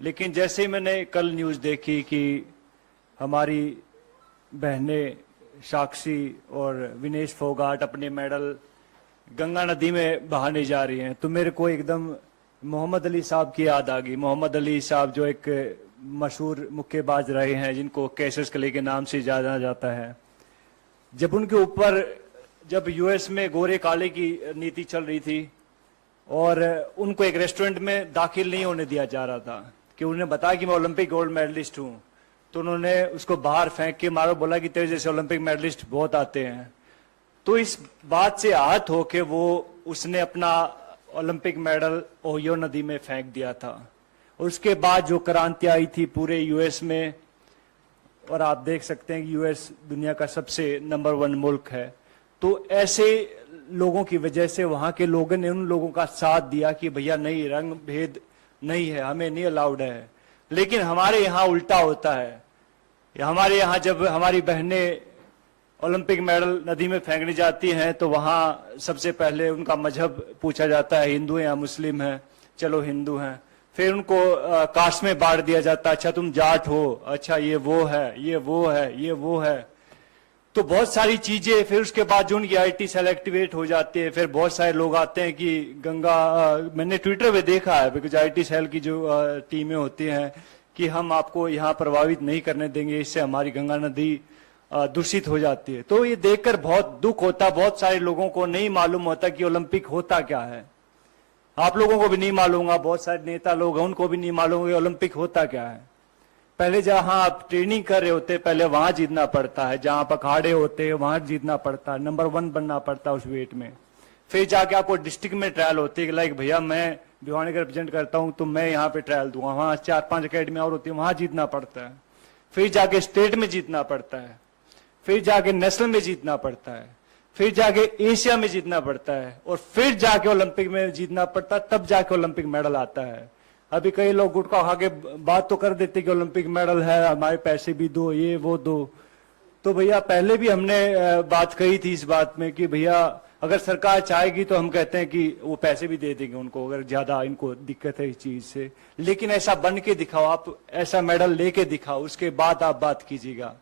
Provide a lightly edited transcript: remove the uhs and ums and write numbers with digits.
लेकिन जैसे ही मैंने कल न्यूज़ देखी कि हमारी बहनें साक्षी और विनेश फोगाट अपने मेडल गंगा नदी में बहाने जा रही हैं, तो मेरे को एकदम मोहम्मद अली साहब की याद आ गई। मोहम्मद अली साहब जो एक मशहूर मुक्केबाज रहे हैं, जिनको कैसियस क्ले के नाम से जाना जाता है। जब उनके ऊपर जब यूएस में गोरे काले की नीति चल रही थी और उनको एक रेस्टोरेंट में दाखिल नहीं होने दिया जा रहा था कि उन्हें बताया कि मैं ओलंपिक गोल्ड मेडलिस्ट हूं, तो उन्होंने उसको बाहर फेंक के मारो, बोला कि तेरे जैसे ओलंपिक मेडलिस्ट बहुत आते हैं। तो इस बात से आहत होके वो उसने अपना ओलंपिक मेडल ओहियो नदी में फेंक दिया था। और उसके बाद जो क्रांति आई थी पूरे यूएस में, और आप देख सकते हैं कि यूएस दुनिया का सबसे नंबर 1 मुल्क है, तो ऐसे लोगों की वजह से वहां के लोगों ने उन लोगों का साथ दिया कि भैया नहीं, रंग भेद नहीं है, हमें नहीं अलाउड है। लेकिन हमारे यहाँ उल्टा होता है। हमारे यहाँ जब हमारी बहनें ओलंपिक मेडल नदी में फेंकने जाती हैं तो वहां सबसे पहले उनका मजहब पूछा जाता है, हिंदू हैं या मुस्लिम हैं। चलो हिंदू हैं। फिर उनको कास्ट में बांट दिया जाता है, अच्छा तुम जाट हो, अच्छा ये वो है, ये वो है, ये वो है। तो बहुत सारी चीजें। फिर उसके बाद जो उनकी आईटी सेल एक्टिवेट हो जाती है, फिर बहुत सारे लोग आते हैं कि गंगा मैंने ट्विटर पे देखा है, बिकॉज आईटी सेल की जो टीमें होती हैं कि हम आपको यहाँ प्रभावित नहीं करने देंगे, इससे हमारी गंगा नदी दूषित हो जाती है। तो ये देखकर बहुत दुख होता। बहुत सारे लोगों को नहीं मालूम होता कि ओलंपिक होता क्या है। आप लोगों को भी नहीं मालूम होगा, बहुत सारे नेता लोग हैं उनको भी नहीं मालूम होगा ओलंपिक होता क्या है। पहले जहां आप ट्रेनिंग कर रहे होते, पहले वहां जीतना पड़ता है, जहां आप अखाड़े होते हैं वहां जीतना पड़ता है, नंबर 1 बनना पड़ता है उस वेट में। फिर जाके आपको डिस्ट्रिक्ट में ट्रायल होती है, लाइक भैया मैं भिवानी का रिप्रेजेंट करता हूं तो मैं यहाँ पे ट्रायल दूंगा, वहां 4-5 अकेडमी और होती है, वहां जीतना पड़ता है। फिर जाके स्टेट में जीतना पड़ता है, फिर जाके नेशनल में जीतना पड़ता है, फिर जाके एशिया में जीतना पड़ता है, और फिर जाके ओलंपिक में जीतना पड़ता है, तब जाके ओलंपिक मेडल आता है। अभी कई लोग गुटखा खा के बात तो कर देते कि ओलंपिक मेडल है, हमारे पैसे भी दो, ये वो दो। तो भैया पहले भी हमने बात कही थी इस बात में कि भैया अगर सरकार चाहेगी तो हम कहते हैं कि वो पैसे भी दे देंगे उनको, अगर ज्यादा इनको दिक्कत है इस चीज से। लेकिन ऐसा बन के दिखाओ, आप ऐसा मेडल लेके दिखाओ, उसके बाद आप बात कीजिएगा।